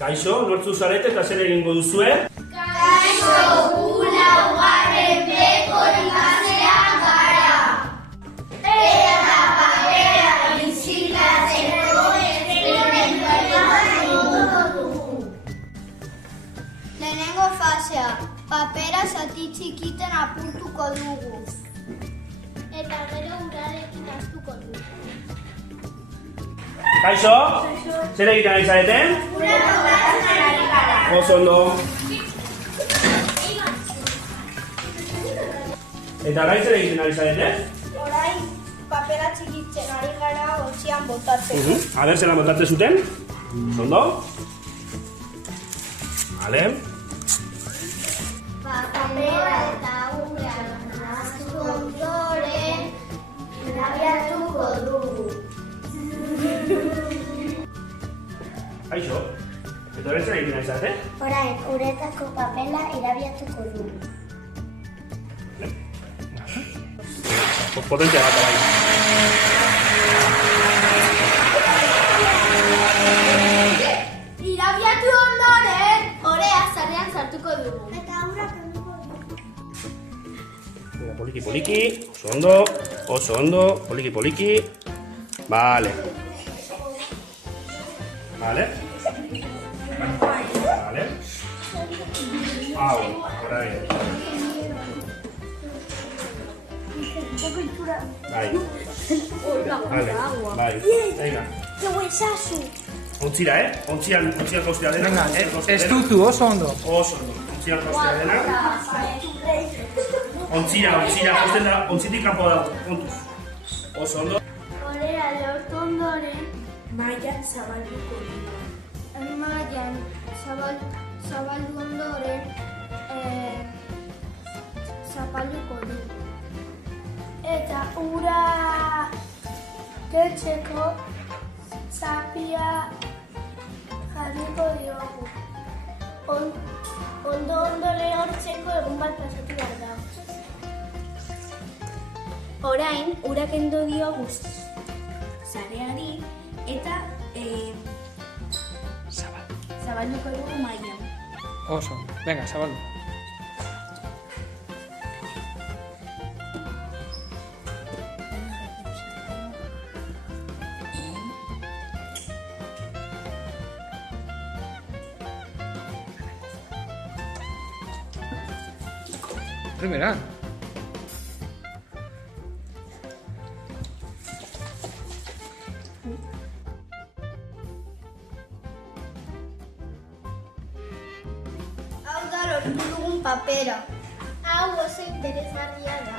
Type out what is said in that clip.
Kaixo, nortzu zarete eta zer egingo duzue? Kaixo, gu laugarren beko ikasleak gara. Eta papera birziklatzeko esperimentuak egingo dugu. Lehenengo fasea, papera zati txikiten apurtuko dugu. Eta gero urarekin ahaztuko dugu. Kaixo, zer egiten ari zarete? Ura tokatzen ari gara. Oso ondo. Eta orain zer egiten ari zarete? Orain papera txikitzen ari gara ontzian botatzeko. A ber, zelan botatzen zuten? Oso ondo. Vale. Papera eta ura ahaztu ondoren irabiatuko dugu. Kaixo, eta orain zer egiten ari zarete? Orain uretako papela irabiatuko dugu. Potentzia bat bai. Irabiatu ondoren, orea zarrean sartuko dugu. Eta ura kenduko dugu. Poliki, oso ondo, poliki. Vale. Hau, orain. Bai. Venga. Ontzira, Ontzian jaustea dena. Venga, estutu, oso ondo. Ontzian jaustea dena. Ontzira, jausten da, ontzitik kanpo da, kontuz. Oso ondo. Orea lehortu ondoren, mailan zabalduko dugu. Mailan zabaldu ondoren, zapalduko dugu. Eta ura kentzeko zapia jarriko diogu. Ondoren hortzeko egun bat pasatu behar da. Orain, ura kendu diogu zareari eta zabalduko dugu mailan. Oso, venga, zabaldu. Primera. Hau da lortu dugun papera. Hau oso interesgarria da.